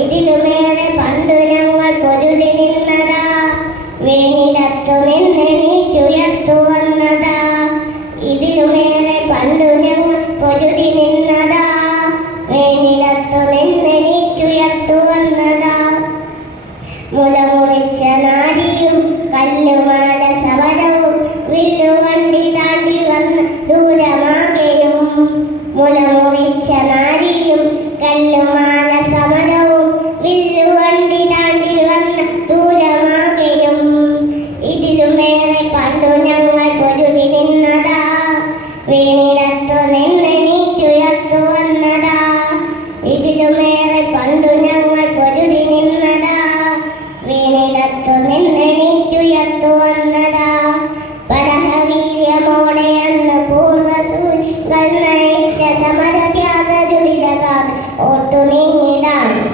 ഇതിലുമേറെ പണ്ടു ഞങ്ങൾ പൊരുതി നിന്നതാ. വീണിടത്തു നിന്നെണീറ്റുയർത്തു വീണിടത്തു നിന്നെണീറ്റുയർത്തു വന്നതാ. ഇതിലുമേറെ പണ്ടു ഞങ്ങൾ പൊരുതി നിന്നതാ. വീണിടത്തു നിന്നെണീറ്റുയർത്തു വന്നതാ. പടഹവീര്യമോടെ അന്ന് പൂർവസൂരികൾ നയിച്ച സമരത്യാഗ ദുരിതകാൽ ഓർത്തു നീങ്ങിടാൻ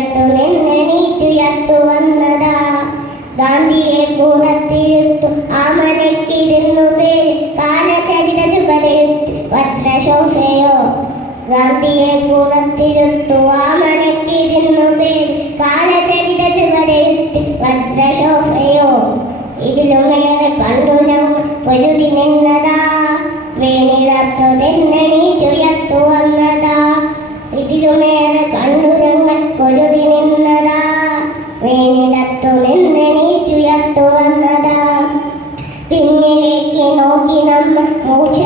വീണിടത്തു നിന്നെണീറ്റുയർത്തു വന്നതാ ഗാന്ധിയെ പുറത്തിരുത്തു ആമനക്കിരുന്നു പേര് കാലചരിത ചുവരെഴുത്ത് വജ്രശോഭയോ. ഗാന്ധിയെ പുറത്തിരുത്തു ആമനക്കിരുന്നു പേര് കാലചരിത ചുവരെഴുത്ത് വജ്രശോഭയോ. ഇതിലുമേറെ പണ്ടു ഞങ്ങൾ പൊരുതി നിന്നതാ. വീണിടത്തു നിന്നെണീറ്റുയർത്തു പിന്നിലേക്ക് നോക്കി നമ്മൾ മൂച്ച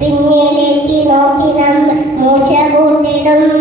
പിന്നിലേക്ക് നോക്കി നമ്മൾ മൂർച്ച കൂട്ടിടും